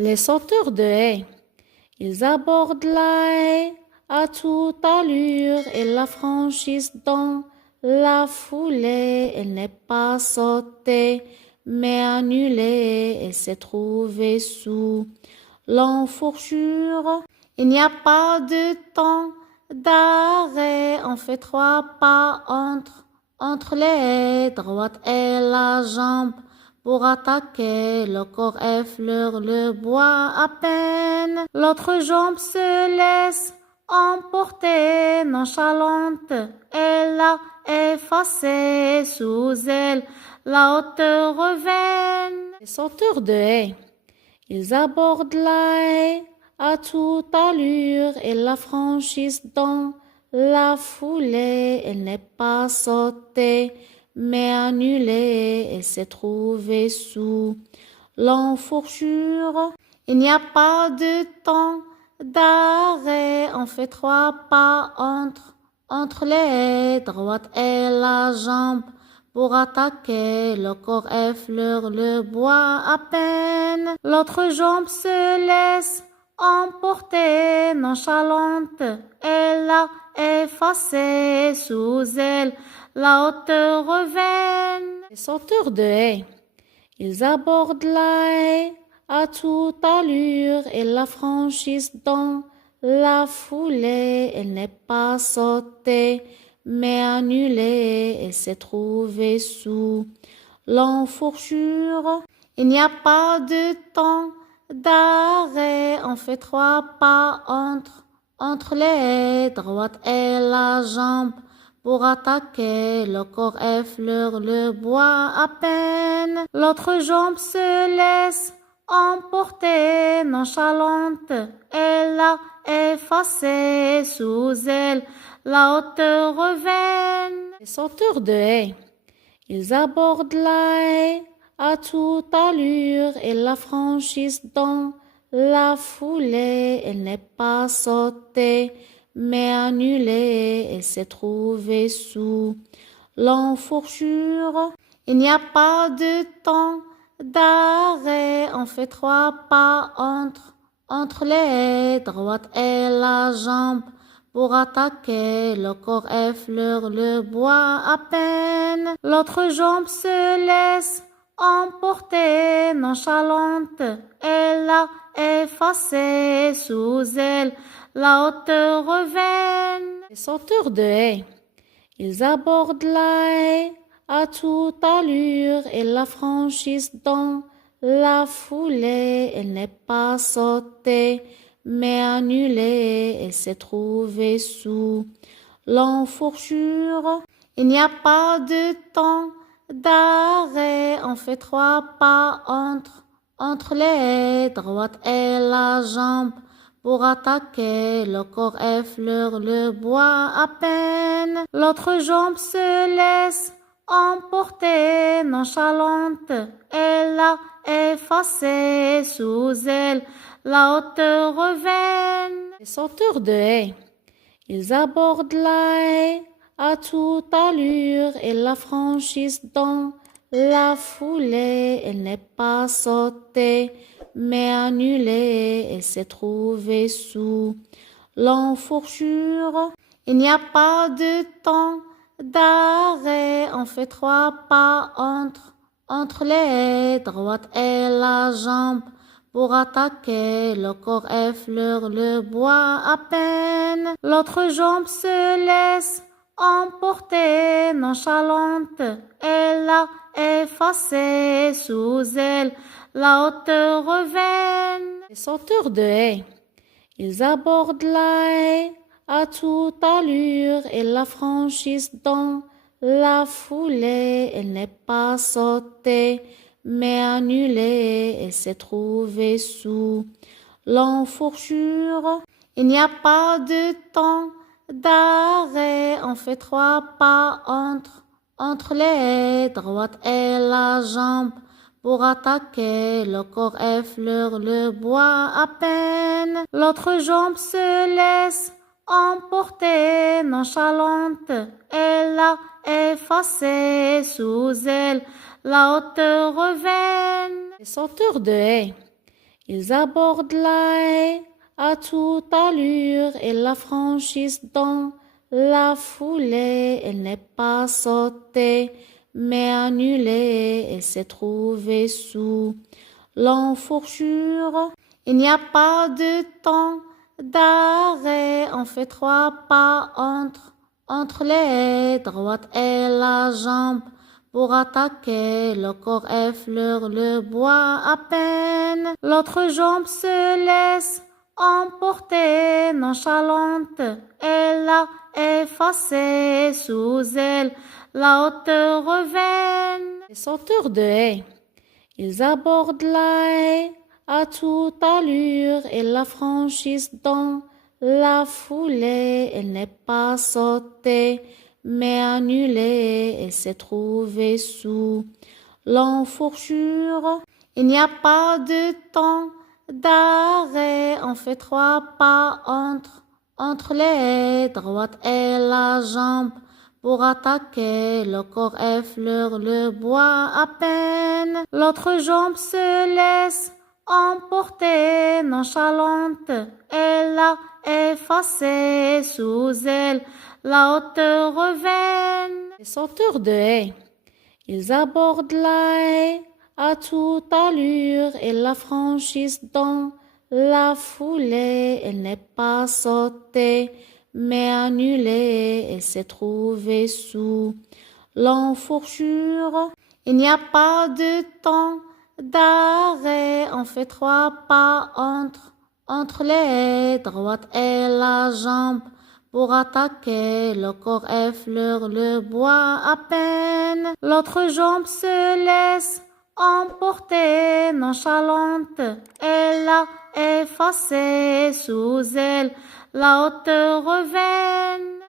Les sauteurs de haie, ils abordent la haie à toute allure et la franchissent dans la foulée. Elle n'est pas sautée, mais annulée et s'est trouvée sous l'enfourchure. Il n'y a pas de temps d'arrêt, on fait 3 pas entre les haies, droite et la jambe. Pour attaquer, le corps effleure le bois à peine. L'autre jambe se laisse emporter, nonchalante, elle a effacé sous elle la hauteur revaine. Les sauteurs de haie, ils abordent la haie à toute allure et la franchissent dans la foulée. Elle n'est pas sautée, mais annulée et s'est trouvée sous l'enfourchure. Il n'y a pas de temps d'arrêt, on fait 3 pas entre les haies, droite et la jambe. Pour attaquer, le corps effleure le bois à peine. L'autre jambe se laisse emporter, nonchalante, elle a effacé sous elle la hauteur revaine. Les sauteurs de haie, ils abordent la haie à toute allure et la franchissent dans la foulée. Elle n'est pas sautée, mais annulée et s'est trouvée sous l'enfourchure. Il n'y a pas de temps d'arrêt, on fait 3 pas entre les haies, droite et la jambe. Pour attaquer, le corps effleure le bois à peine. L'autre jambe se laisse emporter, nonchalante, elle a effacé sous elle la hauteur revaine. Les sauteurs de haie, ils abordent la haie à toute allure et la franchissent dans la foulée. Elle n'est pas sautée, mais annulée et s'est trouvée sous l'enfourchure. Il n'y a pas de temps d'arrêt, on fait 3 pas entre les haies, droite et la jambe. Pour attaquer, le corps effleure le bois à peine. L'autre jambe se laisse emporter, nonchalante, elle a effacé sous elle la hauteur revaine. Les sauteurs de haie, ils abordent la haie à toute allure et la franchissent dans la foulée. Elle n'est pas sautée, mais annulée et s'est trouvée sous l'enfourchure. Il n'y a pas de temps d'arrêt, on fait 3 pas entre les haies, droite et la jambe. Pour attaquer, le corps effleure le bois à peine. L'autre jambe se laisse emporter, nonchalante, elle a effacé sous elle la hauteur revaine. Les sauteurs de haie, ils abordent la haie à toute allure et la franchissent dans la foulée. Elle n'est pas sautée, mais annulée et s'est trouvée sous l'enfourchure. Il n'y a pas de temps d'arrêt, on fait 3 pas entre les haies, droite et la jambe. Pour attaquer, le corps effleure le bois à peine. L'autre jambe se laisse emporter, nonchalante, elle a effacé sous elle la hauteur revaine. Les sauteurs de haie, ils abordent la haie à toute allure et la franchissent dans la foulée. Elle n'est pas sautée, mais annulée et s'est trouvée sous l'enfourchure. Il n'y a pas de temps d'arrêt, on fait 3 pas entre les haies, droite et la jambe. Pour attaquer, le corps effleure le bois à peine. L'autre jambe se laisse emporter, nonchalante, elle a effacé sous elle la hauteur revaine. Les sauteurs de haie, Ils abordent la haie à toute allure et la franchissent dans la foulée. Elle n'est pas sautée, mais annulée. Elle s'est trouvée sous l'enfourchure. Il n'y a pas de temps d'arrêt. On fait 3 pas entre les haies, droite et la jambe. Pour attaquer, le corps effleure le bois à peine. L'autre jambe se laisse emporter, nonchalante. Elle a effacé sous elle la hauteur revaine. Les sauteurs de haie, ils abordent la haie à toute allure et la franchissent dans la foulée. Elle n'est pas sautée, mais annulée. Elle s'est trouvée sous l'enfourchure. Il n'y a pas de temps d'arrêt. On fait 3 pas entre les haies, droite et la jambe. Pour attaquer, le corps effleure le bois à peine. L'autre jambe se laisse emporter, nonchalante. Elle a effacé sous elle la hauteur revaine. Les sauteurs de haie, ils abordent la haie à toute allure et la franchissent dans la foulée. Elle n'est pas sautée, mais annulée. Elle s'est trouvée sous l'enfourchure. Il n'y a pas de temps d'arrêt. On fait 3 pas entre les haies, droite et la jambe. Pour attaquer, le corps effleure le bois à peine. L'autre jambe se laisse emporter, nonchalante. Elle a effacé sous elle la hauteur revaine.